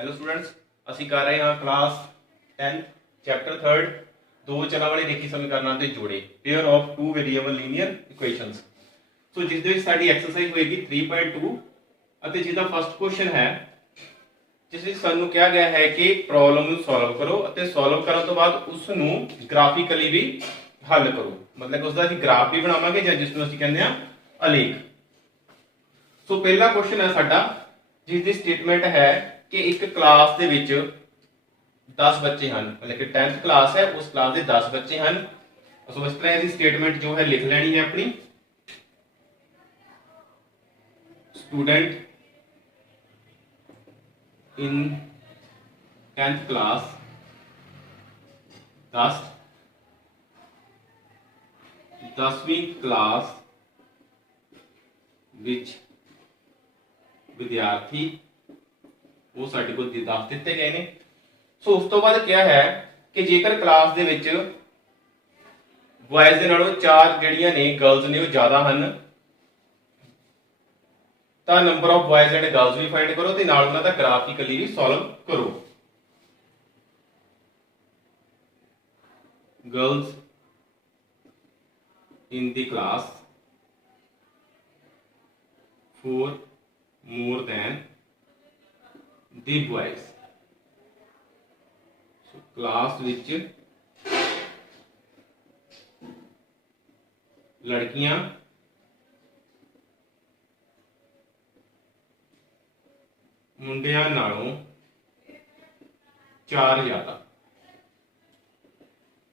Hello students, ਅਸੀਂ ਕਰ ਰਹੇ ਹਾਂ ਕਲਾਸ 10th ਚੈਪਟਰ 3 ਦੋ ਚਲਾਂ ਵਾਲੇ ਰੇਖੀ ਸਮੀਕਰਨਾਂ ਦੇ ਜੋੜੇ pair of two variable linear equations. So ਜਿਸ ਦੇ ਵਿੱਚ ਸਾਡੀ ਐਕਸਰਸਾਈਜ਼ ਹੋਏਗੀ 3.2 ਅਤੇ ਜਿਹਦਾ ਫਸਟ ਕੁਐਸਚਨ ਹੈ ਜਿਸ ਵਿੱਚ ਸਾਨੂੰ ਕਿਹਾ ਗਿਆ ਹੈ ਕਿ ਪ੍ਰੋਬਲਮ ਨੂੰ ਸੋਲਵ ਕਰੋ ਅਤੇ ਸੋਲਵ ਕਰਨ ਤੋਂ ਬਾਅਦ ਉਸ ਨੂੰ ਗ੍ਰਾਫਿਕਲੀ ਵੀ ਹੱਲ ਕਰੋ, ਮਤਲਬ ਉਸ ਦਾ ਅਸੀਂ ਗ੍ਰਾਫ ਵੀ ਬਣਾਵਾਂਗੇ ਜਾਂ ਜਿਸ ਨੂੰ ਅਸੀਂ ਕਹਿੰਦੇ ਆ ਆਲੇਖ। ਸੋ ਪਹਿਲਾ ਕੁਐਸਚਨ ਹੈ ਸਾਡਾ ਜਿਸ ਦੀ ਸਟੇਟਮੈਂਟ ਹੈ कि एक क्लास दे विच 10 बच्चे हैं, मतलब कि 10th क्लास है उस क्लास के 10 बच्चे हैं। सो इस तरह की स्टेटमेंट जो है लिख लेनी है अपनी। स्टूडेंट इन 10th क्लास 10वीं क्लास विच विद्यार्थी वो साडे को दस दिते गए ने। सो उस तो बाद क्या है कि जेकर क्लास दे विच बॉयज दे नालों 4 जिहड़ियां ने गर्ल्स ने वो ज्यादा हन तां number of boys and girls भी फाइंड करो ते नाल उन्हां दा ग्राफिकली भी सॉल्व करो। Girls in the class for more than the boys। so class विच लड़कियां मुंडियां नालों 4 ज्यादा।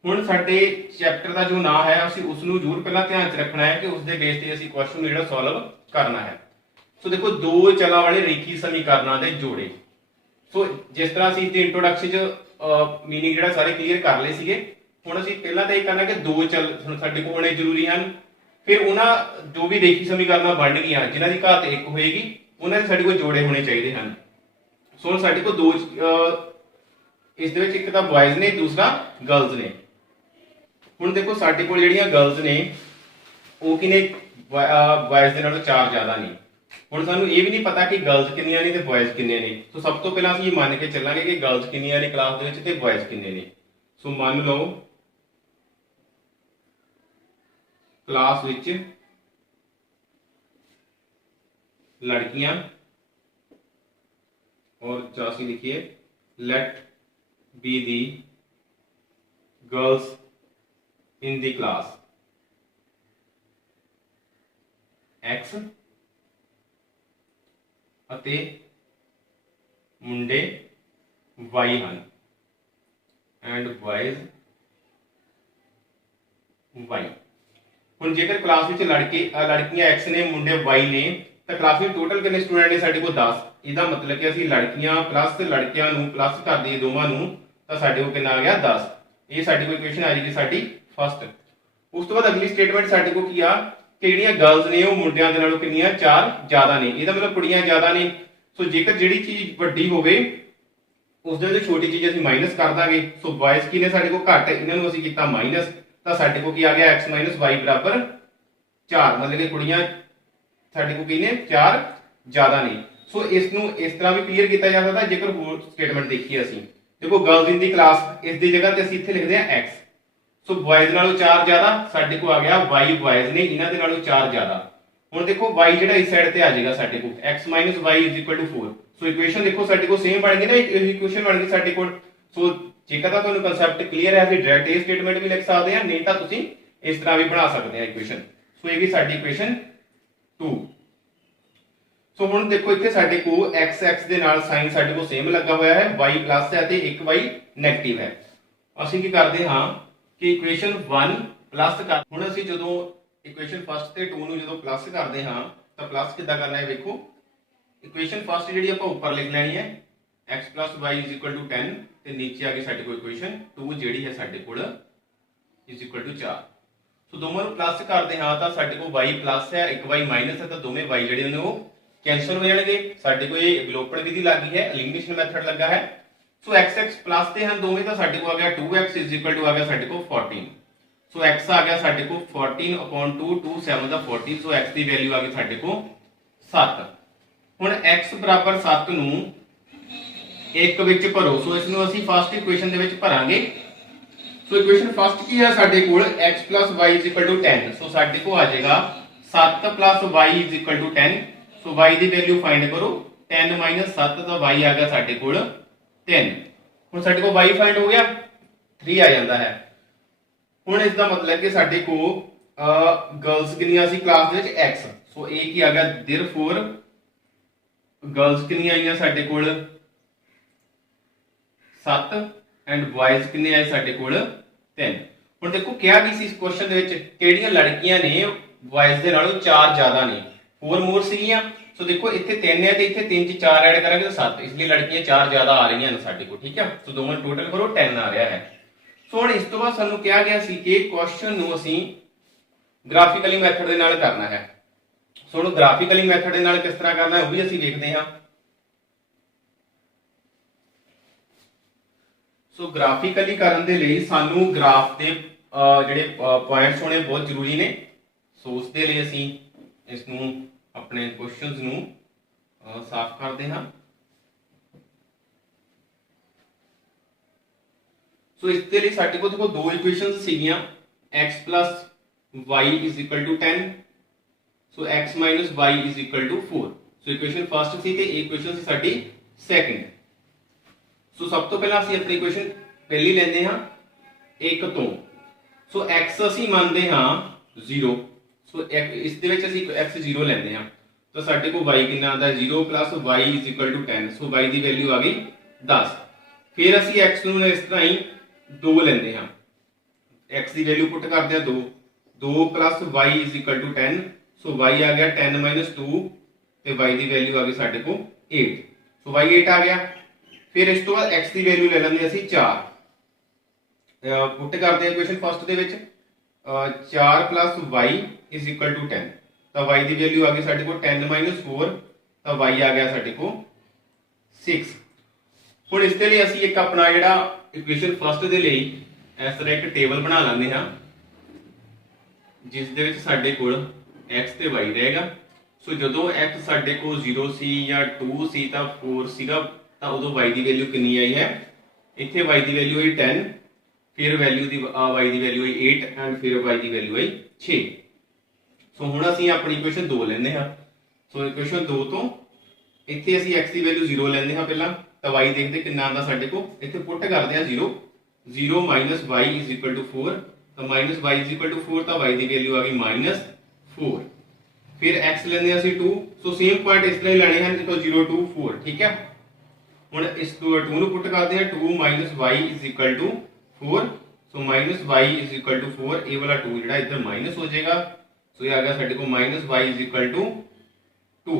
हुण साडे चैप्टर का जो नाम है असीं उस नूं जरूर पहला ध्यान च रखना है कि उस दे बेस ते असीं क्वेश्चन नूं जिहड़ा सॉल्व करना है। सो देखो दो चलां वाले रेखी समीकरणां दे जोड़े। सो जिस तरह ਅਸੀਂ ਤੇ ਇੰਟਰੋਡਕਸ਼ਨ ਚ ਮੀਨਿੰਗ ਜਿਹੜਾ ਸਾਰੇ ਕਲੀਅਰ ਕਰ ਲਏ ਸੀਗੇ। ਹੁਣ ਅਸੀਂ ਪਹਿਲਾਂ ਤਾਂ ਇਹ ਕਰਨਾ ਕਿ ਦੋ ਚਲ ਸਾਡੇ ਕੋਲ ਹੋਣੇ ਜ਼ਰੂਰੀ ਹਨ, ਫਿਰ ਉਹਨਾਂ ਜੋ ਵੀ ਰੇਖੀ ਸਮੀਕਰਨਾਂ ਬਣ ਗਈਆਂ ਜਿਨ੍ਹਾਂ ਦੀ ਘਾਤ 1 ਹੋਏਗੀ ਉਹਨਾਂ ਦੇ ਸਾਡੇ ਕੋਲ ਜੋੜੇ ਹੋਣੇ ਚਾਹੀਦੇ ਹਨ। ਸੋ ਹੁਣ ਸਾਡੇ ਕੋਲ ਦੋ ਇਸ ਦੇ ਵਿੱਚ ਇੱਕ ਤਾਂ ਬॉयਜ਼ ਨੇ ਦੂਸਰਾ ਗਰਲਸ ਨੇ। ਹੁਣ ਦੇਖੋ ਸਾਡੇ ਕੋਲ ਜਿਹੜੀਆਂ ਗਰਲਸ ਨੇ ਉਹ ਕਿਨੇ ਬॉयਜ਼ ਦੇ ਨਾਲੋਂ 4 ਜ਼ਿਆਦਾ ਨੇ। ਹੁਣ ਸਾਨੂੰ ਇਹ ਵੀ ਨਹੀਂ ਪਤਾ ਕਿ ਗਰਲਸ ਕਿੰਨੀਆਂ ਨੇ ਤੇ ਬॉयਜ਼ ਕਿੰਨੇ ਨੇ। ਸੋ ਸਭ ਤੋਂ ਪਹਿਲਾਂ ਅਸੀਂ ਇਹ ਮੰਨ ਕੇ ਚੱਲਾਂਗੇ ਕਿ ਗਰਲਸ ਕਿੰਨੀਆਂ ਨੇ ਕਲਾਸ ਦੇ ਵਿੱਚ ਤੇ ਬॉयਜ਼ ਕਿੰਨੇ ਨੇ। ਸੋ ਮੰਨ ਲਓ ਕਲਾਸ ਵਿੱਚ ਲੜਕੀਆਂ और जो ਅਸੀਂ ਲਿਖੀਏ let be the girls in the class x ਅਤੇ ਮੁੰਡੇ y ਹਨ and boys y। ਹੁਣ ਜੇਕਰ ਕਲਾਸ ਵਿੱਚ ਲੜਕੀਆਂ x ਨੇ ਮੁੰਡੇ y ਨੇ ਤਾਂ ਕਲਾਸ ਵਿੱਚ ਟੋਟਲ ਕਿੰਨੇ ਸਟੂਡੈਂਟ ਨੇ ਸਾਡੇ ਕੋਲ 10। ਇਹਦਾ ਮਤਲਬ ਕਿ ਅਸੀਂ ਲੜਕੀਆਂ ਪਲੱਸ ਲੜਕਿਆਂ ਨੂੰ ਪਲੱਸ ਕਰ ਦਈਏ ਦੋਵਾਂ ਨੂੰ ਤਾਂ ਸਾਡੇ ਕੋਲ ਕਿੰਨਾ ਆ ਗਿਆ 10। ਇਹ ਸਾਡੀ ਕੋਈ ਇਕੁਏਸ਼ਨ ਆ ਜਾਏਗੀ ਸਾਡੀ ਫਸਟ। ਉਸ ਤੋਂ ਬਾਅਦ ਅਗਲੀ ਸਟੇਟਮੈਂਟ ਸਾਡੇ ਕੋਲ ਕੀ ਆ ਕਿ ਜਿਹੜੀਆਂ ਗਰਲਸ ਨੇ ਉਹ ਮੁੰਡਿਆਂ ਦੇ ਨਾਲੋਂ ਕਿੰਨੀਆਂ 4 ਜ਼ਿਆਦਾ ਨੇ। ਇਹਦਾ ਮਤਲਬ ਕੁੜੀਆਂ ਜ਼ਿਆਦਾ ਨੇ। ਸੋ ਜੇਕਰ ਜਿਹੜੀ ਚੀਜ਼ ਵੱਡੀ ਹੋਵੇ ਉਸ ਦੇ ਵਿੱਚ ਛੋਟੀ ਚੀਜ਼ ਅਸੀਂ ਮਾਈਨਸ ਕਰ ਦਾਂਗੇ। ਸੋ ਬॉयਜ਼ ਕੀ ਨੇ ਸਾਡੇ ਕੋਲ ਘੱਟ, ਇਹਨਾਂ ਨੂੰ ਅਸੀਂ ਕੀਤਾ ਮਾਈਨਸ ਤਾਂ ਸਾਡੇ ਕੋਲ ਕੀ ਆ ਗਿਆ x - y ਬਰਾਬਰ 4। ਮਤਲਬ ਕਿ ਕੁੜੀਆਂ ਸਾਡੇ ਕੋਲ ਕੀ ਨੇ 4 ਜ਼ਿਆਦਾ ਨੇ। ਸੋ ਇਸ ਨੂੰ ਇਸ ਤਰ੍ਹਾਂ ਵੀ ਕਲੀਅਰ ਕੀਤਾ ਜਾ ਸਕਦਾ ਜੇਕਰ ਹੋਰ ਸਟੇਟਮੈਂਟ ਦੇਖੀਏ ਅਸੀਂ। ਦੇਖੋ ਗਰਲਸ ਇਨ ਦੀ ਕਲਾਸ ਇਸ ਦੀ ਜਗ੍ਹਾ ਤੇ ਅਸੀਂ ਇੱਥੇ ਲਿਖਦੇ ਆ x। ਸੋ ਬॉयਜ਼ ਨਾਲੋਂ 4 ਜ਼ਿਆਦਾ ਸਾਡੇ ਕੋਲ ਆ ਗਿਆ y ਬॉयਜ਼ ਨੇ ਇਹਨਾਂ ਦੇ ਨਾਲੋਂ 4 ਜ਼ਿਆਦਾ। ਹੁਣ ਦੇਖੋ y ਜਿਹੜਾ ਇਸ ਸਾਈਡ ਤੇ ਆ ਜਾਏਗਾ ਸਾਡੇ ਕੋਲ x - y = 4। ਸੋ ਇਕੁਏਸ਼ਨ ਦੇਖੋ ਸਾਡੇ ਕੋਲ ਸੇਮ ਬਣ ਗਈ ਨਾ, ਇਹ ਇਕੁਏਸ਼ਨ ਬਣ ਗਈ ਸਾਡੇ ਕੋਲ। ਸੋ ਜੇਕਰ ਤਾਂ ਤੁਹਾਨੂੰ ਕਨਸੈਪਟ ਕਲੀਅਰ ਹੈ ਫਿਰ ਡਾਇਰੈਕਟ ਇਹ ਸਟੇਟਮੈਂਟ ਵੀ ਲਿਖ ਸਕਦੇ ਆ, ਨਹੀਂ ਤਾਂ ਤੁਸੀਂ ਇਸ ਤਰ੍ਹਾਂ ਵੀ ਬਣਾ ਸਕਦੇ ਆ ਇਕੁਏਸ਼ਨ। ਸੋ ਇਹ ਵੀ ਸਾਡੀ ਇਕੁਏਸ਼ਨ 2। ਸੋ ਹੁਣ ਦੇਖੋ ਇੱਥੇ ਸਾਡੇ ਕੋਲ x ਦੇ ਨਾਲ ਸਾਈਨ ਸਾਡੇ ਕੋਲ ਸੇਮ ਲੱਗਾ ਹੋਇਆ ਹੈ, y ਪਲੱਸ ਹੈ ਤੇ 1y ਨੈਗੇਟਿਵ ਹੈ। ਅਸੀਂ ਕੀ ਕਰਦੇ ਹਾਂ ਕਿ ਇਕੁਏਸ਼ਨ 1 ਪਲੱਸ ਕਰ। ਹੁਣ ਅਸੀਂ ਜਦੋਂ ਇਕੁਏਸ਼ਨ ਫਸਟ ਤੇ 2 ਨੂੰ ਜਦੋਂ ਪਲੱਸ ਕਰਦੇ ਹਾਂ ਤਾਂ ਪਲੱਸ ਕਿੱਦਾਂ ਕਰਨਾ ਹੈ ਵੇਖੋ। ਇਕੁਏਸ਼ਨ ਫਸਟ ਜਿਹੜੀ ਆਪਾਂ ਉੱਪਰ ਲਿਖ ਲੈਣੀ ਹੈ x + y = 10 ਤੇ ਨੀਚੇ ਆ ਕੇ ਸਾਡੇ ਕੋਲ ਇਕੁਏਸ਼ਨ 2 ਜਿਹੜੀ ਹੈ ਸਾਡੇ ਕੋਲ = 4। ਸੋ ਦੋਵਾਂ ਨੂੰ ਪਲੱਸ ਕਰਦੇ ਹਾਂ ਤਾਂ ਸਾਡੇ ਕੋਲ y ਪਲੱਸ ਹੈ 1y ਮਾਈਨਸ ਹੈ ਤਾਂ ਦੋਵੇਂ y ਜਿਹੜੇ ਨੇ ਉਹ कैंसल हो जाएंगे। साडे को ये विलोपन विधि लगी है, एलिमिनेशन मेथड लगा है। सो x प्लस ते हैं दोवें तो साडे को आ गया 2x = आ गया साडे को 14। सो x आ गया साडे को 14/2 2 7 ਦਾ 40। सो x ਦੀ ਵੈਲਿਊ ਆ ਗਈ ਸਾਡੇ ਕੋ 7। ਹੁਣ x ਬਰਾਬਰ 7 ਨੂੰ ਇੱਕ ਵਿੱਚ ਭਰੋ। ਸੋ ਇਸ ਨੂੰ ਅਸੀਂ ਫਸਟ ਇਕੁਏਸ਼ਨ ਦੇ ਵਿੱਚ ਭਰਾਂਗੇ। ਸੋ ਇਕੁਏਸ਼ਨ ਫਸਟ ਕੀ ਹੈ ਸਾਡੇ ਕੋਲ x + y = 10। ਸੋ ਸਾਡੇ ਕੋਲ ਆ ਜਾਏਗਾ 7 + y = 10। ਸੋ y ਦੀ ਵੈਲਿਊ ਫਾਈਂਡ ਕਰੋ। 10 - 7 ਤਾਂ y ਆ ਗਿਆ ਸਾਡੇ ਕੋਲ 10। ਹੁਣ ਸਾਡੇ ਕੋਲ y ਫਾਈਂਡ ਹੋ ਗਿਆ 3 ਆ ਜਾਂਦਾ ਹੈ। ਹੁਣ ਇਸ ਦਾ ਮਤਲਬ ਕਿ ਸਾਡੇ ਕੋਲ ਗਰਲਸ ਕਿੰਨੀਆਂ ਸੀ ਕਲਾਸ ਦੇ ਵਿੱਚ x। ਸੋ ਇਹ ਕੀ ਆ ਗਿਆ देयरफॉर गर्ल्स कितनी आई साडे कोल 7 एंड बॉयज कितने आए साडे कोल 3। हुण देखो क्या भी सी इस क्वेश्चन दे विच किहड़ियां लड़कियां ने बॉयज दे नालों 4 ज्यादा ने 4 मोर सीगियां। सो देखो इत्थे 3 है ते इत्थे 3 च 4 ऐड करांगे तो 7, इसलिए लड़कियां 4 ज्यादा आ रही हैं साडे कोल। ठीक है, सो दोवां टोटल करो 10 आ रहा है। सो हुण इस तो बाद सानू कहा गया सी कि क्वेश्चन नू असीं ग्राफिकली मैथड दे नाल करना है। सो हुण ग्राफिकली मैथड दे नाल किस तरह करना है वो भी असीं देखते हैं। सो ग्राफिकली करन दे लई सानू ग्राफ दे जिहड़े पॉइंट्स होने बहुत जरूरी ने। सो उस दे लई असीं इस नू अपने क्वेश्चंस नू साफ करते हैं। सो इस दे लई साडे कोल देखो दो इक्वेशनस सीगियां x + y = 10। So x - y = 4। So equation first सी ते इक्वेशन सी साडी सेकंड। सो सब तो पहला ਅਸੀਂ ਆਪਣੀ ਇਕੁਏਸ਼ਨ ਪਹਿਲੀ ਲੈਂਦੇ ਹਾਂ 1 ਤੋਂ। ਸੋ x ਅਸੀਂ ਮੰਨਦੇ ਹਾਂ 0। ਸੋ ਇਸ ਦੇ ਵਿੱਚ ਅਸੀਂ x 0 ਲੈਂਦੇ ਹਾਂ ਤਾਂ ਸਾਡੇ ਕੋਲ y ਕਿੰਨਾ ਆਉਂਦਾ 0 + y = 10। ਸੋ y ਦੀ ਵੈਲਿਊ ਆ ਗਈ 10। ਫਿਰ ਅਸੀਂ x ਨੂੰ ਇਸ ਤਰ੍ਹਾਂ ਹੀ 2 ਲੈਂਦੇ ਹਾਂ। x ਦੀ ਵੈਲਿਊ ਪੁੱਟ ਕਰਦੇ ਹਾਂ 2 + y = 10। सो y आ गया 10 - 2 ਤੇ y ਦੀ ਵੈਲਿਊ ਆ ਗਈ ਸਾਡੇ ਕੋਲ 8। ਸੋ y 8 ਆ ਗਿਆ। फिर इस तो बाद x की वैल्यू ले लेंगे असीं 4। पुट करते हैं equation first they which 4 + y = 10। तो y की वैल्यू आ गई साडे कोल 10 - 4 तो y आ गया साडे कोल 6। हुण इस दे लई असीं एक अपना जिहड़ा इक्वेशन फर्स्ट दे लई इस तरह एक टेबल बना लैंदे हां जिस दे विच साडे कोल x ते y रहेगा। सो जदों x साडे कोल 0 सी या 2 सी तां 4 सीगा ਤਾਂ ਉਦੋਂ y ਦੀ ਵੈਲਿਊ ਕਿੰਨੀ ਆਈ ਹੈ ਇੱਥੇ y ਦੀ ਵੈਲਿਊ ਆਈ 10। ਫਿਰ ਵੈਲਿਊ ਦੀ y ਦੀ ਵੈਲਿਊ ਆਈ 8 ਐਂਡ ਫਿਰ y ਦੀ ਵੈਲਿਊ ਆਈ 6। ਸੋ ਹੁਣ ਅਸੀਂ ਆਪਣੀ ਇਕੁਏਸ਼ਨ 2 ਲੈਂਦੇ ਹਾਂ। ਸੋ ਇਕੁਏਸ਼ਨ 2 ਤੋਂ ਇੱਥੇ ਅਸੀਂ x ਦੀ ਵੈਲਿਊ 0 ਲੈਂਦੇ ਹਾਂ ਪਹਿਲਾਂ ਤਾਂ y ਦੇਖਦੇ ਕਿੰਨਾ ਆਉਂਦਾ ਸਾਡੇ ਕੋਲ। ਇੱਥੇ ਪੁੱਟ ਕਰਦੇ ਹਾਂ 0 0 - y = 4 ਤਾਂ -y = 4 ਤਾਂ y ਦੀ ਵੈਲਿਊ ਆ ਗਈ -4। ਫਿਰ x ਲੈਂਦੇ ਹਾਂ ਅਸੀਂ 2। ਸੋ ਸੇਮ ਪੁਆਇੰਟ ਇਸ ਤਰ੍ਹਾਂ ਹੀ ਲੈਣੇ ਹਨ ਜਿੱਥੋਂ 0 to 4। ठीक है, ਹੁਣ ਇਸ 2 ਨੂੰ ਪੁੱਟ ਕਰਦੇ ਹਾਂ 2 - y = 4। ਸੋ -y = 4 ਇਹ ਵਾਲਾ 2 ਜਿਹੜਾ ਇੱਧਰ ਮਾਈਨਸ ਹੋ ਜਾਏਗਾ। ਸੋ ਇਹ ਆ ਗਿਆ ਸਾਡੇ ਕੋਲ -y = 2।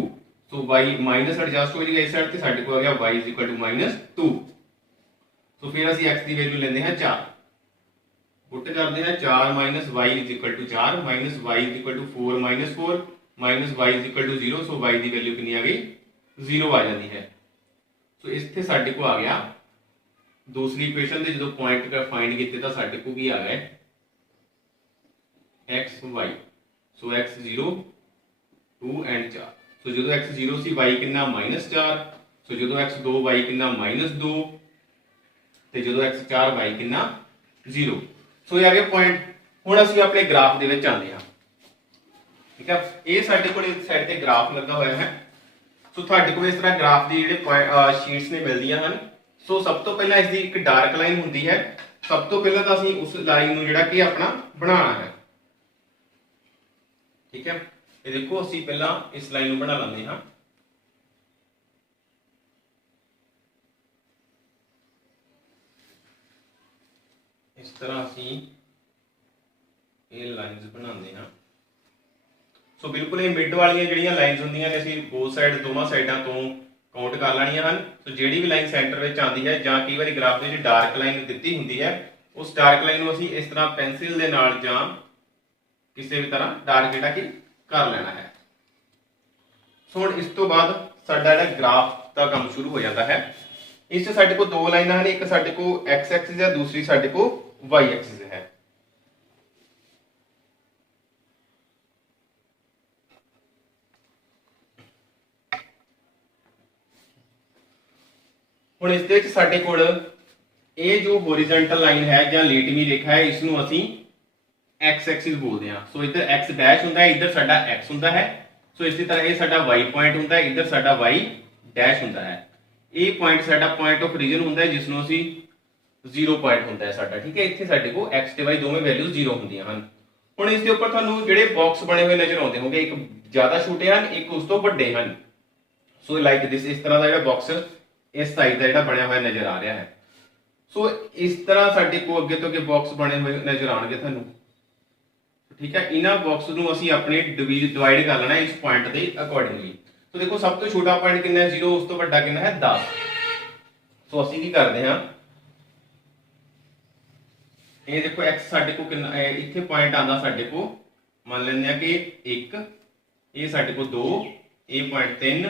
ਸੋ y ਮਾਈਨਸ ਐਡਜਸਟ ਹੋ ਜਾਏਗਾ ਇਸ ਸਾਈਡ ਤੇ ਸਾਡੇ ਕੋਲ ਆ ਗਿਆ y = -2। ਸੋ ਫਿਰ ਅਸੀਂ x ਦੀ ਵੈਲਿਊ ਲੈਂਦੇ ਹਾਂ 4। ਪੁੱਟ ਕਰਦੇ ਹਾਂ 4 - y = 4 -y = 4 -4 -y = 0। ਸੋ y ਦੀ ਵੈਲਿਊ ਕਿੰਨੀ ਆ ਗਈ 0 ਆ ਜਾਂਦੀ ਹੈ। सो इत्थे साडे को आ गया दूसरी इक्वेशन दे जो पॉइंट फाइंड किए तो साडे को भी आ गए x y। सो x 0 2 एंड 4। सो जो x 0 सी y कितना -4। सो जो x 2 y कितना -2 ते जो x 4 y कितना 0। सो ये आ गया पॉइंट। हुण असीं अपने ग्राफ दे विच आंदे हां। ठीक है, ये साडे कोल इस साइड ते ग्राफ लगा होया है। सो ਤੁਹਾਡੇ ਕੋਲ ਇਸ ਤਰ੍ਹਾਂ ਗ੍ਰਾਫ ਦੀ ਜਿਹੜੇ ਸ਼ੀਟਸ ਨੇ ਮਿਲਦੀਆਂ ਹਨ। ਸੋ ਸਭ ਤੋਂ ਪਹਿਲਾਂ ਇਸ ਦੀ ਇੱਕ ਡਾਰਕ ਲਾਈਨ ਹੁੰਦੀ ਹੈ। ਸਭ ਤੋਂ ਪਹਿਲਾਂ ਤਾਂ ਅਸੀਂ ਉਸ ਲਾਈਨ ਨੂੰ ਜਿਹੜਾ ਕਿ ਆਪਣਾ ਬਣਾਉਣਾ ਹੈ। ਠੀਕ ਹੈ, ਇਹ ਦੇਖੋ ਅਸੀਂ ਪਹਿਲਾਂ ਇਸ ਲਾਈਨ ਨੂੰ ਬਣਾ ਲੈਂਦੇ ਹਾਂ। ਇਸ ਤਰ੍ਹਾਂ ਅਸੀਂ ਇਹ ਲਾਈਨਸ ਬਣਾਉਂਦੇ ਹਾਂ। सो बिल्कुल ये मिड वाली ਜਿਹੜੀਆਂ ਲਾਈਨਸ ਹੁੰਦੀਆਂ ਨੇ ਅਸੀਂ ਬੋਥ ਸਾਈਡ ਦੋਵਾਂ ਸਾਈਡਾਂ ਤੋਂ ਕਾਊਂਟ ਕਰ ਲੈਣੀਆਂ ਹਨ। ਸੋ ਜਿਹੜੀ ਵੀ ਲਾਈਨ ਸੈਂਟਰ ਵਿੱਚ ਆਉਂਦੀ ਹੈ ਜਾਂ ਕਈ ਵਾਰੀ ਗ੍ਰਾਫ ਦੇ ਵਿੱਚ ਡਾਰਕ ਲਾਈਨ ਦਿੱਤੀ ਹੁੰਦੀ ਹੈ ਉਸ ਡਾਰਕ ਲਾਈਨ ਨੂੰ ਅਸੀਂ ਇਸ ਤਰ੍ਹਾਂ ਪੈਨਸਿਲ ਦੇ ਨਾਲ ਜਾਂ ਕਿਸੇ ਵੀ ਤਰ੍ਹਾਂ ਡਾਰਕ ਜਿਹੜਾ ਕਿ ਕਰ ਲੈਣਾ ਹੈ। ਸੋ ਹੁਣ ਇਸ ਤੋਂ ਬਾਅਦ ਸਾਡਾ ਜਿਹੜਾ ਗ੍ਰਾਫ ਦਾ ਕੰਮ ਸ਼ੁਰੂ ਹੋ ਜਾਂਦਾ ਹੈ। ਇਸ 'ਚ ਸਾਡੇ ਕੋਲ ਦੋ ਲਾਈਨਾਂ ਹਨ, ਇੱਕ ਸਾਡੇ ਕੋਲ x ਐਕਸਿਸ ਹੈ, ਦੂਸਰੀ ਸਾਡੇ ਕੋਲ y ਐਕਸਿਸ ਹੈ। ਹੁਣ ਇਸ ਦੇ ਵਿੱਚ ਸਾਡੇ ਕੋਲ ਇਹ ਜੋ ਹੋਰੀਜ਼ੋਨਟਲ ਲਾइन है ਜਾਂ ਲੇਟਵੀਂ ਰੇਖਾ ਹੈ ਇਸ ਨੂੰ ਅਸੀਂ x ਐਕਸਿਸ ਬੋਲਦੇ ਹਾਂ। ਸੋ ਇੱਧਰ x ਡੈਸ਼ ਹੁੰਦਾ ਹੈ, ਇੱਧਰ ਸਾਡਾ x ਹੁੰਦਾ ਹੈ। ਸੋ ਇਸੇ ਤਰ੍ਹਾਂ ਇਹ ਸਾਡਾ y ਪੁਆਇੰਟ ਹੁੰਦਾ ਹੈ, ਇੱਧਰ ਸਾਡਾ y ਡੈਸ਼ ਹੁੰਦਾ ਹੈ। ਇਹ ਪੁਆਇੰਟ ਸਾਡਾ ਪੁਆਇੰਟ ਆਫ ਰੀਜਨ ਹੁੰਦਾ ਹੈ ਜਿਸ ਨੂੰ ਅਸੀਂ 0 ਪੁਆਇੰਟ ਹੁੰਦਾ ਹੈ ਸਾਡਾ, ਠੀਕ ਹੈ। ਇੱਥੇ ਸਾਡੇ ਕੋਲ x ਤੇ y ਦੋਵੇਂ ਵੈਲਿਊਜ਼ 0 ਹੁੰਦੀਆਂ ਹਨ। ਹੁਣ ਇਸ ਦੇ ਉੱਪਰ ਤੁਹਾਨੂੰ ਜਿਹੜੇ ਬਾਕਸ ਬਣੇ ਹੋਏ ਨਜ਼ਰ ਆਉਂਦੇ ਹੋਣਗੇ, ਇੱਕ ਜ਼ਿਆਦਾ ਛੋਟੇ ਹਨ, ਇੱਕ ਉਸ ਤੋਂ ਵੱਡੇ ਹਨ। ਸੋ ਲਾਈਕ ਦਿਸ, ਇਸ ਤਰ੍ਹਾਂ ਦਾ ਜਿਹੜਾ ਬਾਕਸ ਇਸ ਸਾਈਜ਼ ਦਾ ਜਿਹੜਾ ਬਣਿਆ ਹੋਇਆ ਨਜ਼ਰ ਆ ਰਿਹਾ ਹੈ। ਸੋ ਇਸ ਤਰ੍ਹਾਂ ਸਾਡੇ ਕੋਲ ਅੱਗੇ ਤੋਂ ਅੱਗੇ ਬਾਕਸ ਬਣੇ ਹੋਏ ਨਜ਼ਰ ਆਉਣਗੇ ਤੁਹਾਨੂੰ, ਠੀਕ ਹੈ। ਇਹਨਾਂ ਬਾਕਸ ਨੂੰ ਅਸੀਂ ਆਪਣੇ ਡਿਵਾਈਡ ਕਰ ਲੈਣਾ ਇਸ ਪੁਆਇੰਟ ਦੇ ਅਕੋਰਡਿੰਗਲੀ। ਸੋ ਦੇਖੋ ਸਭ ਤੋਂ ਛੋਟਾ ਪੁਆਇੰਟ ਕਿੰਨਾ ਹੈ 0, ਉਸ ਤੋਂ ਵੱਡਾ ਕਿੰਨਾ ਹੈ 10। ਸੋ ਅਸੀਂ ਕੀ ਕਰਦੇ ਹਾਂ, ਇਹ ਦੇਖੋ x ਸਾਡੇ ਕੋਲ ਕਿੰਨਾ ਇੱਥੇ ਪੁਆਇੰਟ ਆਂਦਾ ਸਾਡੇ ਕੋਲ, ਮੰਨ ਲੈਂਦੇ ਆ ਕਿ 1, ਇਹ ਸਾਡੇ ਕੋਲ 2, ਇਹ ਪੁਆਇੰਟ 3,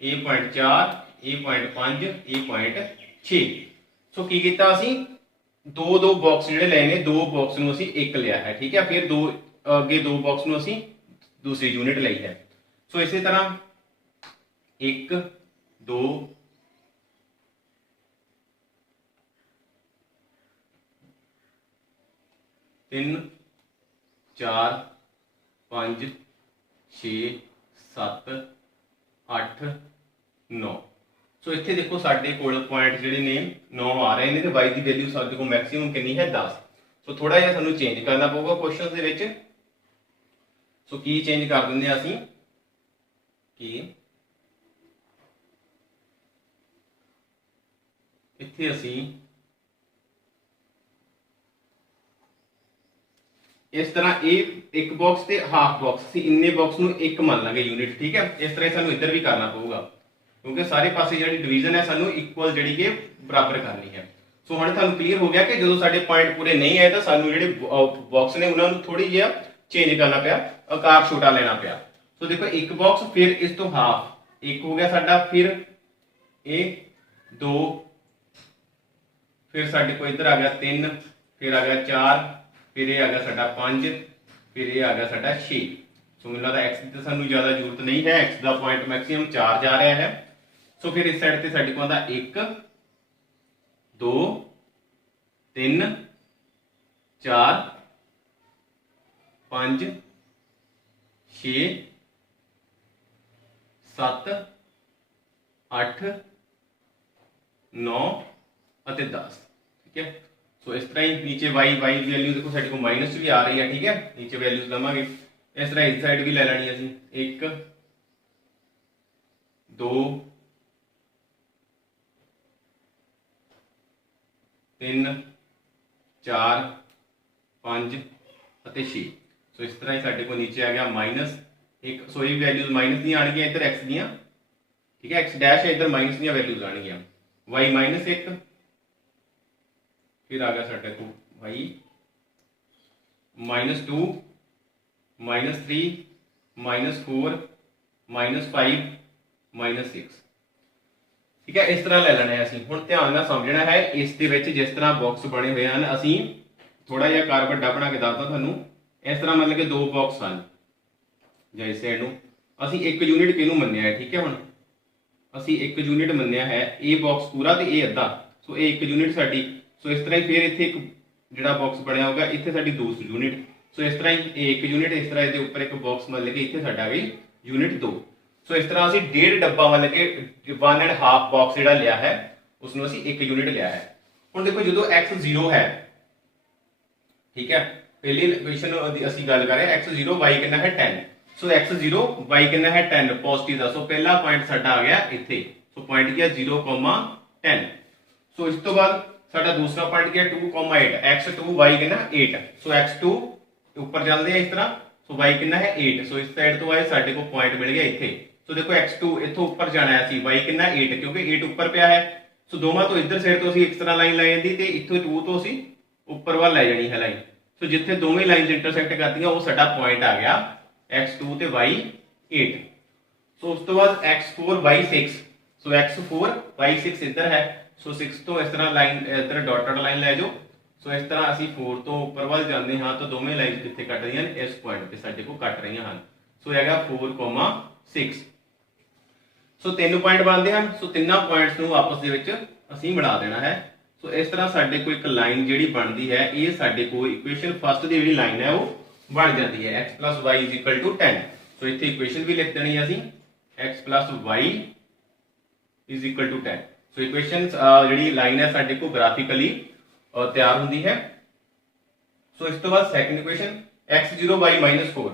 ਇਹ ਪੁਆਇੰਟ 4, ਇਹ ਪੁਆਇੰਟ 5, ਇਹ ਪੁਆਇੰਟ 6। ਸੋ ਕੀ ਕੀਤਾ ਅਸੀਂ, ਦੋ ਬਾਕਸ ਜਿਹੜੇ ਲਏ ਨੇ, ਦੋ ਬਾਕਸ ਨੂੰ ਅਸੀਂ ਇੱਕ ਲਿਆ ਹੈ, ਠੀਕ ਹੈ। ਫਿਰ ਅੱਗੇ ਦੋ ਬਾਕਸ ਨੂੰ ਅਸੀਂ ਦੂਸਰੀ ਯੂਨਿਟ ਲਈ ਹੈ। ਸੋ ਇਸੇ ਤਰ੍ਹਾਂ 1 2 3 4 5 6 7 8 9। ਸੋ ਇੱਥੇ ਦੇਖੋ ਸਾਡੇ ਕੋਲ ਪੁਆਇੰਟ ਜਿਹੜੇ ਨੇ 9 ਆ ਰਹੇ ਨੇ ਤੇ y ਦੀ ਵੈਲਿਊ ਸਾਡੇ ਕੋਲ ਮੈਕਸਿਮਮ ਕਿੰਨੀ ਹੈ 10। ਸੋ ਥੋੜਾ ਜਿਹਾ ਸਾਨੂੰ ਚੇਂਜ ਕਰਨਾ ਪਊਗਾ ਕੁਐਸਚਨਸ ਦੇ ਵਿੱਚ। ਸੋ ਕੀ ਚੇਂਜ ਕਰ ਦਿੰਦੇ ਆ ਅਸੀਂ ਕਿ ਇੱਥੇ ਅਸੀਂ ਇਸ ਤਰ੍ਹਾਂ ਇਹ ਇੱਕ ਬਾਕਸ ਤੇ ਹਾਫ ਬਾਕਸ ਸੀ, ਇੰਨੇ ਬਾਕਸ ਨੂੰ ਇੱਕ ਮੰਨ ਲਾਂਗੇ ਯੂਨਿਟ, ਠੀਕ ਹੈ। ਇਸ ਤਰ੍ਹਾਂ ਸਾਨੂੰ ਇੱਧਰ ਵੀ ਕਰਨਾ ਪਊਗਾ ਕਿਉਂਕਿ ਸਾਰੇ ਪਾਸੇ ਜਿਹੜੀ ਡਿਵੀਜ਼ਨ ਹੈ ਸਾਨੂੰ ਇਕੁਅਲ ਜਿਹੜੀ ਕਿ ਬਰਾਬਰ ਕਰਨੀ ਹੈ। ਸੋ ਹੁਣ ਤੁਹਾਨੂੰ ਕਲੀਅਰ ਹੋ ਗਿਆ ਕਿ ਜਦੋਂ ਸਾਡੇ ਪੁਆਇੰਟ ਪੂਰੇ ਨਹੀਂ ਆਏ ਤਾਂ ਸਾਨੂੰ ਜਿਹੜੇ ਬਾਕਸ ਨੇ ਉਹਨਾਂ ਨੂੰ ਥੋੜੀ ਜਿਹਾ ਚੇਂਜ ਕਰਨਾ ਪਿਆ, ਆਕਾਰ ਛੋਟਾ ਲੈਣਾ ਪਿਆ। ਸੋ ਦੇਖੋ ਇੱਕ ਬਾਕਸ, ਫਿਰ ਇਸ ਤੋਂ ਹਾਫ, ਇੱਕ ਹੋ ਗਿਆ ਸਾਡਾ, ਫਿਰ ਇਹ 2, ਫਿਰ ਸਾਡੇ ਕੋਲ ਇੱਧਰ ਆ ਗਿਆ 3, ਫਿਰ ਆ ਗਿਆ 4, ਫਿਰ ਇਹ ਆ ਗਿਆ ਸਾਡਾ 5, ਫਿਰ ਇਹ ਆ ਗਿਆ ਸਾਡਾ 6। ਸੋ ਮੈਨੂੰ ਲੱਗਦਾ x ਦੀ ਤਾਂ ਸਾਨੂੰ ਜ਼ਿਆਦਾ ਜ਼ਰੂਰਤ ਨਹੀਂ ਹੈ, x ਦਾ ਪੁਆਇੰਟ ਮੈਕਸਿਮਮ 4 ਜਾ ਰਿਹਾ ਹੈ। ਸੋ ਫਿਰ ਇਸ ਸਾਈਡ ਤੇ ਸਾਡੇ ਕੋਲ ਆਉਂਦਾ 1 2 3 4 5 6 7 8 9 ਅਤੇ 10, ਠੀਕ ਹੈ। ਸੋ ਇਸ ਤਰ੍ਹਾਂ ਹੀ नीचे y ਦੀ ਵੈਲਿਊ ਦੇਖੋ ਸਾਡੇ ਕੋਲ ਮਾਈਨਸ ਵੀ ਆ ਰਹੀ ਹੈ, ਠੀਕ ਹੈ। नीचे ਵੈਲਿਊਜ਼ ਲਵਾਂਗੇ ਇਸ ਤਰ੍ਹਾਂ ਇਸ ਸਾਈਡ ਵੀ ਲੈ ਲੈਣੀ ਅਸੀਂ 1 2 3 4 5 ਅਤੇ 6। ਸੋ ਇਸ ਤਰ੍ਹਾਂ ਹੀ ਸਾਡੇ ਕੋਲ नीचे ਆ ਗਿਆ -1। ਸੋ ਇਹ ਵੈਲਿਊਜ਼ ਮਾਈਨਸ ਦੀਆਂ ਆਣਗੀਆਂ ਇੱਧਰ x ਦੀਆਂ, ਠੀਕ ਹੈ। x ਡੈਸ਼ ਹੈ, ਇੱਧਰ ਮਾਈਨਸ ਦੀਆਂ ਵੈਲਿਊਜ਼ ਆਣਗੀਆਂ, y -1, फिर आ गया साढ़े को y -2 -3 -4 -5 -6, ठीक है। इस तरह ले लेना है ਅਸੀਂ। ਹੁਣ ਧਿਆਨ ਨਾਲ ਸਮਝਣਾ ਹੈ ਇਸ ਦੇ ਵਿੱਚ ਜਿਸ ਤਰ੍ਹਾਂ ਬਾਕਸ ਬਣੇ ਹੋਏ ਹਨ, ਅਸੀਂ ਥੋੜਾ ਜਿਹਾ ਆਕਾਰ ਵੱਡਾ ਬਣਾ ਕੇ ਦੱਸਦਾ ਤੁਹਾਨੂੰ। ਇਸ ਤਰ੍ਹਾਂ ਮਤਲਬ ਕਿ ਦੋ ਬਾਕਸ ਹਨ ਜਾਂ ਇਸ ਸਾਈਡ ਨੂੰ ਅਸੀਂ ਇੱਕ ਯੂਨਿਟ ਕਿਹਨੂੰ ਮੰਨਿਆ ਹੈ, ਠੀਕ ਹੈ। ਹੁਣ ਅਸੀਂ ਇੱਕ ਯੂਨਿਟ ਮੰਨਿਆ ਹੈ, ਇਹ ਬਾਕਸ ਪੂਰਾ ਤੇ ਇਹ ਅੱਧਾ। ਸੋ ਇਹ ਇੱਕ ਯੂਨਿਟ ਸਾਡੀ। ਸੋ ਇਸ ਤਰ੍ਹਾਂ ਹੀ ਫਿਰ ਇੱਥੇ ਇੱਕ ਜਿਹੜਾ ਬਾਕਸ ਬਣਿਆ ਹੋਗਾ, ਇੱਥੇ ਸਾਡੀ ਦੂਸਰੀ ਯੂਨਿਟ। ਸੋ ਇਸ ਤਰ੍ਹਾਂ ਹੀ ਇਹ ਇੱਕ ਯੂਨਿਟ, ਇਸ ਤਰ੍ਹਾਂ ਇਹਦੇ ਉੱਪਰ ਇੱਕ ਬਾਕਸ ਮੰਨ ਲਈਏ, ਇੱਥੇ ਸਾਡਾ ਗਈ ਯੂਨਿਟ 2। ਸੋ ਇਸ ਤਰ੍ਹਾਂ ਅਸੀਂ ਡੇਢ ਡੱਬਾ ਮੰਨ ਕੇ 1.5 ਬਾਕਸ ਜਿਹੜਾ ਲਿਆ ਹੈ ਉਸ ਨੂੰ ਅਸੀਂ ਇੱਕ ਯੂਨਿਟ ਲਿਆ ਹੈ। ਹੁਣ ਦੇਖੋ ਜਦੋਂ x 0 ਹੈ, ਠੀਕ ਹੈ, ਪਹਿਲੀ ਇਕੁਏਸ਼ਨ ਦੀ ਅਸੀਂ ਗੱਲ ਕਰ ਰਹੇ ਹਾਂ, x 0 y ਕਿੰਨਾ ਹੈ 10। ਸੋ x 0 y ਕਿੰਨਾ ਹੈ 10 ਪੋਜ਼ਿਟਿਵ ਦਾ। ਸੋ ਪਹਿਲਾ ਪੁਆਇੰਟ ਸਾਡਾ ਆ ਗਿਆ ਇੱਥੇ। ਸੋ ਪੁਆਇੰਟ ਕੀ ਹੈ 0,10। ਸੋ ਇਸ ਤੋਂ ਬਾਅਦ ਸਾਡਾ दूसरा पॉइंट क्या 2,8 x2 y कितना 8। सो x2 ऊपर चलते हैं इस तरह। सो y कितना है 8। सो इस साइड तो आए साडे को पॉइंट मिल गया इत्थे। सो देखो x2 इत्थों ऊपर जाना है सी, y कितना 8 क्योंकि 8 ऊपर पिया है। सो दोवां तो इधर साइड तो असीं इस तरह लाइन लाई जांदी ते इत्थों 2 तो असीं ऊपर वाल लै जानी है लाइन। सो जिथे दोवें लाइनस इंटरसेक्ट करदियां वो साडा पॉइंट आ गया x2 ते y8। सो उस तो बाद x4 y6। सो x4 y6 इधर है। सो 6 तो इस तरह लाइन इधर डॉटेड लाइन ले जाओ। सो इस तरह ਅਸੀਂ 4 ਤੋਂ ਉੱਪਰ ਵੱਲ ਜਾਂਦੇ ਹਾਂ ਤਾਂ ਦੋਵੇਂ ਲਾਈਨਸ ਕਿੱਥੇ ਕੱਟ ਰਹੀਆਂ ਨੇ, ਇਸ ਪੁਆਇੰਟ ਤੇ ਸਾਡੇ ਕੋਲ ਕੱਟ ਰਹੀਆਂ ਹਨ। ਸੋ ਹੈਗਾ 4,6। ਸੋ ਤਿੰਨ ਪੁਆਇੰਟ ਬਣਦੇ ਹਨ। ਸੋ ਤਿੰਨਾਂ ਪੁਆਇੰਟਸ ਨੂੰ ਆਪਸ ਦੇ ਵਿੱਚ ਅਸੀਂ ਮਿਲਾ ਦੇਣਾ ਹੈ। ਸੋ ਇਸ ਤਰ੍ਹਾਂ ਸਾਡੇ ਕੋਲ ਇੱਕ ਲਾਈਨ ਜਿਹੜੀ ਬਣਦੀ ਹੈ, ਇਹ ਸਾਡੇ ਕੋਲ ਇਕੁਏਸ਼ਨ ਫਸਟ ਦੀ ਜਿਹੜੀ ਲਾਈਨ ਹੈ ਉਹ ਬਣ ਜਾਂਦੀ ਹੈ x + y = 10। ਸੋ ਇੱਥੇ ਇਕੁਏਸ਼ਨ ਵੀ ਲਿਖ ਦੇਣੀ ਹੈ ਅਸੀਂ x + y = 10। ਸੋ ਇਕੁਏਸ਼ਨ ਜਿਹੜੀ ਲਾਈਨ ਹੈ ਸਾਡੇ ਕੋਲ ਗ੍ਰਾਫਿਕਲੀ ਤਿਆਰ ਹੁੰਦੀ ਹੈ। ਸੋ ਇਸ ਤੋਂ ਬਾਅਦ ਸੈਕੰਡ ਇਕੁਏਸ਼ਨ x0 y -4।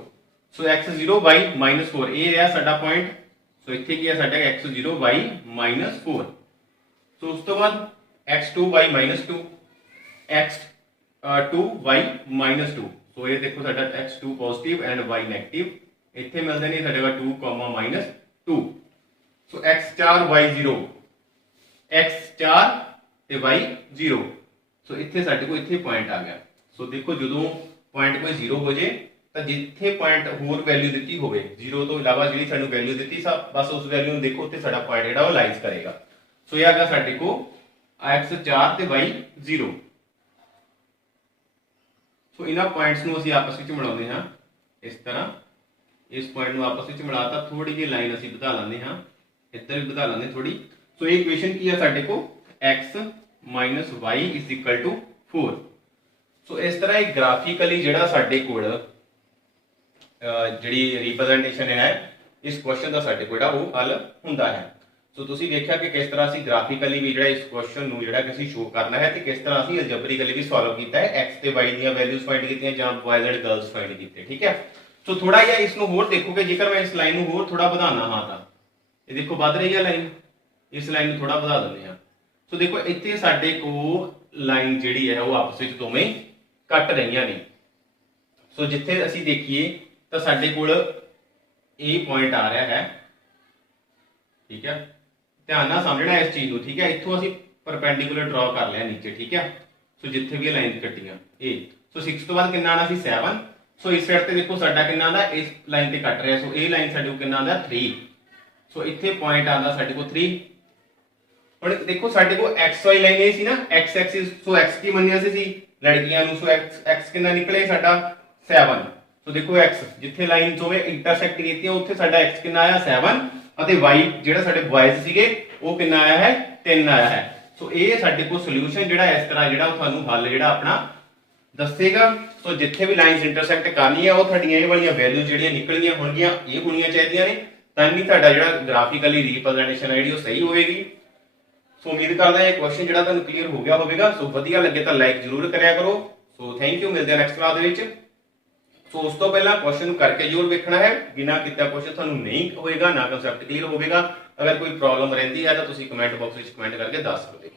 ਸੋ x0 y -4 ਇਹ ਹੈ ਸਾਡਾ ਪੁਆਇੰਟ। ਸੋ ਇੱਥੇ ਕੀ ਹੈ ਸਾਡਾ x0 y -4। ਸੋ ਉਸ ਤੋਂ ਬਾਅਦ x2 y -2 x2 y -2। ਸੋ ਇਹ ਦੇਖੋ ਸਾਡਾ x2 positive and y negative, ਇੱਥੇ ਮਿਲਦੇ ਨੇ ਸਾਡੇ ਕੋਲ 2, -2। ਸੋ x4 y 0 x4 ਤੇ y 0। ਸੋ ਇੱਥੇ ਸਾਡੇ ਕੋਲ ਇੱਥੇ ਪੁਆਇੰਟ ਆ ਗਿਆ। ਸੋ ਦੇਖੋ ਜਦੋਂ ਪੁਆਇੰਟ ਕੋਈ 0 ਹੋ ਜੇ ਤਾਂ ਜਿੱਥੇ ਪੁਆਇੰਟ ਹੋਰ ਵੈਲਿਊ ਦਿੱਤੀ ਹੋਵੇ 0 ਤੋਂ ਇਲਾਵਾ ਜਿਹੜੀ ਸਾਨੂੰ ਵੈਲਿਊ ਦਿੱਤੀ ਬਸ ਉਸ ਵੈਲਿਊ ਨੂੰ ਦੇਖੋ, ਉੱਥੇ ਸਾਡਾ ਪੁਆਇੰਟ ਜਿਹੜਾ ਉਹ ਲਾਈਜ਼ ਕਰੇਗਾ। ਸੋ ਇਹ ਆ ਗਿਆ ਸਾਡੇ ਕੋਲ x4 ਤੇ y 0। ਸੋ ਇਹਨਾਂ ਪੁਆਇੰਟਸ ਨੂੰ ਅਸੀਂ ਆਪਸ ਵਿੱਚ ਮਿਲਾਉਂਦੇ ਹਾਂ ਇਸ ਤਰ੍ਹਾਂ। ਇਸ ਪੁਆਇੰਟ ਨੂੰ ਆਪਸ ਵਿੱਚ ਮਿਲਾਤਾ, ਥੋੜੀ ਜਿਹੀ ਲਾਈਨ ਅਸੀਂ ਵਧਾ ਲੈਂਦੇ ਹਾਂ, ਇੱਧਰ ਵੀ ਵਧਾ ਲੈਂਦੇ ਥੋੜੀ। ਸੋ ਇਹ ਇਕੁਏਸ਼ਨ ਕੀ ਹੈ ਸਾਡੇ ਕੋਲ x - y = 4। ਸੋ ਇਸ ਤਰ੍ਹਾਂ ਇਹ ਗ੍ਰਾਫਿਕਲੀ ਜਿਹੜਾ ਸਾਡੇ ਕੋਲ ਜਿਹੜੀ ਰਿਪਰੈਜ਼ੈਂਟੇਸ਼ਨ ਹੈ ਇਸ ਕੁਐਸਚਨ ਦਾ ਸਾਡੇ ਕੋਲ ਉਹ ਹੱਲ ਹੁੰਦਾ ਹੈ। ਸੋ ਤੁਸੀਂ ਦੇਖਿਆ ਕਿ ਕਿਸ ਤਰ੍ਹਾਂ ਅਸੀਂ ਗ੍ਰਾਫਿਕਲੀ ਵੀ ਜਿਹੜਾ ਇਸ ਕੁਐਸਚਨ ਨੂੰ ਜਿਹੜਾ ਕਿ ਅਸੀਂ ਸ਼ੋ ਕਰਨਾ ਹੈ ਤੇ ਕਿਸ ਤਰ੍ਹਾਂ ਅਸੀਂ ਅਲਜਬਰਿਕਲੀ ਵੀ ਸੋਲਵ ਕੀਤਾ ਹੈ, x ਤੇ y ਦੀਆਂ ਵੈਲਿਊਜ਼ ਫਾਈਂਡ ਕੀਤੀਆਂ ਜਾਂ ਬॉयਜ਼ ਐਂਡ ਗਰਲਸ ਫਾਈਂਡ ਕੀਤੇ। ਠੀਕ ਹੈ। ਸੋ ਥੋੜਾ ਜਿਹਾ ਇਸ ਨੂੰ ਹੋਰ ਦੇਖੋਗੇ, ਜੇਕਰ ਮੈਂ ਇਸ ਲਾਈਨ ਨੂੰ ਹੋਰ ਥੋੜਾ ਵਧਾਉਣਾ ਹਾਂ ਤਾਂ ਇਹ ਦੇਖੋ ਵੱਧ ਰਹੀ ਹੈ ਲਾਈਨ। ਇਸ ਲਾਈਨ ਨੂੰ ਥੋੜਾ ਵਧਾ ਦਿੰਦੇ ਹਾਂ। ਸੋ ਦੇਖੋ ਇੱਥੇ ਸਾਡੇ ਕੋਲ ਲਾਈਨ ਜਿਹੜੀ ਹੈ ਉਹ ਆਪਸ ਵਿੱਚ ਦੋਵੇਂ ਕੱਟ ਰਹੀਆਂ ਨੇ। ਸੋ ਜਿੱਥੇ ਅਸੀਂ ਦੇਖੀਏ ਤਾਂ ਸਾਡੇ ਕੋਲ ਇਹ ਪੁਆਇੰਟ ਆ ਰਿਹਾ ਹੈ। ਠੀਕ ਹੈ, ਧਿਆਨ ਨਾਲ ਸਮਝਣਾ ਇਸ ਚੀਜ਼ ਨੂੰ। ਠੀਕ ਹੈ, ਇੱਥੋਂ ਅਸੀਂ ਪਰਪੈਂਡੀਕੂਲਰ ਡਰਾ ਕਰ ਲਿਆ ਨੀਚੇ। ਠੀਕ ਹੈ, ਸੋ ਜਿੱਥੇ ਵੀ ਲਾਈਨ ਕੱਟੀਆਂ ਇਹ। ਸੋ 6 ਤੋਂ ਬਾਅਦ ਕਿੰਨਾ ਆਣਾ ਸੀ 7। ਸੋ ਇਸ ਸਾਈਡ ਤੇ ਦੇਖੋ ਸਾਡਾ ਕਿੰਨਾ ਆਂਦਾ, ਇਸ ਲਾਈਨ ਤੇ ਕੱਟ ਰਿਹਾ। ਸੋ ਇਹ ਲਾਈਨ ਸਾਡੇ ਕੋਲ ਕਿੰਨਾ ਆਂਦਾ 3। ਸੋ ਇੱਥੇ ਪੁਆਇੰਟ ਆਂਦਾ ਸਾਡੇ ਕੋਲ 3। ਹੁਣ ਦੇਖੋ ਸਾਡੇ ਕੋਲ XY ਲਾਈਨ ਇਹ ਸੀ ਨਾ, x ਐਕਸਿਸ। ਸੋ x ਕੀ ਮੰਨਿਆ ਸੀ ਲੜਕੀਆਂ ਨੂੰ। ਸੋ x ਕਿੰਨਾ ਨਿਕਲੇ ਸਾਡਾ 7। ਸੋ ਦੇਖੋ x ਜਿੱਥੇ ਲਾਈਨ ਦੋਵੇਂ ਇੰਟਰਸੈਕਟ ਕੀਤੀਆਂ ਉੱਥੇ ਸਾਡਾ x ਕਿੰਨਾ ਆਇਆ 7 ਅਤੇ y ਜਿਹੜਾ ਸਾਡੇ ਬॉयਜ਼ ਸੀਗੇ ਉਹ ਕਿੰਨਾ ਆਇਆ ਹੈ 3 ਆਇਆ ਹੈ। ਸੋ ਇਹ ਸਾਡੇ ਕੋਲ ਸੋਲੂਸ਼ਨ ਜਿਹੜਾ ਇਸ ਤਰ੍ਹਾਂ ਜਿਹੜਾ ਉਹ ਤੁਹਾਨੂੰ ਹੱਲ ਜਿਹੜਾ ਆਪਣਾ ਦੱਸੇਗਾ। ਸੋ ਜਿੱਥੇ ਵੀ ਲਾਈਨਸ ਇੰਟਰਸੈਕਟ ਕਰਨੀ ਹੈ ਉਹ ਤੁਹਾਡੀਆਂ ਇਹ ਵਾਲੀਆਂ ਵੈਲਿਊ ਜਿਹੜੀਆਂ ਨਿਕਲਣੀਆਂ ਹੋਣਗੀਆਂ ਇਹ ਹੋਣੀਆਂ ਚਾਹੀਦੀਆਂ ਨੇ, ਤਾਂ ਹੀ ਤੁਹਾਡਾ ਜਿਹੜਾ ਗ੍ਰਾਫਿਕਲੀ ਰਿਪਰੈਜ਼ੈਂਟੇਸ਼ਨ ਹੈ ਜਿਹੜੀ ਉਹ ਸਹੀ ਹੋਵੇਗੀ। ਸੋ ਉਮੀਦ ਕਰਦਾ ਇਹ ਕੁਐਸਚਨ ਜਿਹੜਾ ਤੁਹਾਨੂੰ ਕਲੀਅਰ ਹੋ ਗਿਆ ਹੋਵੇਗਾ। ਸੋ ਵਧੀਆ ਲੱਗੇ ਤਾਂ ਲਾਈਕ ਜ਼ਰੂਰ ਕਰਿਆ ਕਰੋ। ਸੋ ਥੈਂਕ ਯੂ, ਮਿਲਦੇ ਹਾਂ ਨੈਕਸਟ ਕਲਾਸ ਦੇ ਵਿੱਚ। ਸੋ ਉਸ ਤੋਂ ਪਹਿਲਾਂ ਕੁਐਸਚਨ ਨੂੰ ਕਰਕੇ ਜ਼ਰੂਰ ਵੇਖਣਾ ਹੈ, ਬਿਨਾਂ ਕੀਤਾ ਕੁਐਸਚਨ ਤੁਹਾਨੂੰ ਨਹੀਂ ਹੋਏਗਾ, ਨਾ ਕਨਸੈਪਟ ਕਲੀਅਰ ਹੋਵੇਗਾ। ਅਗਰ ਕੋਈ ਪ੍ਰੋਬਲਮ ਰਹਿੰਦੀ ਹੈ ਤਾਂ ਤੁਸੀਂ ਕਮੈਂਟ ਬਾਕਸ ਵਿੱਚ ਕਮੈਂਟ ਕਰਕੇ ਦੱਸ ਸਕਦੇ ਹੋ।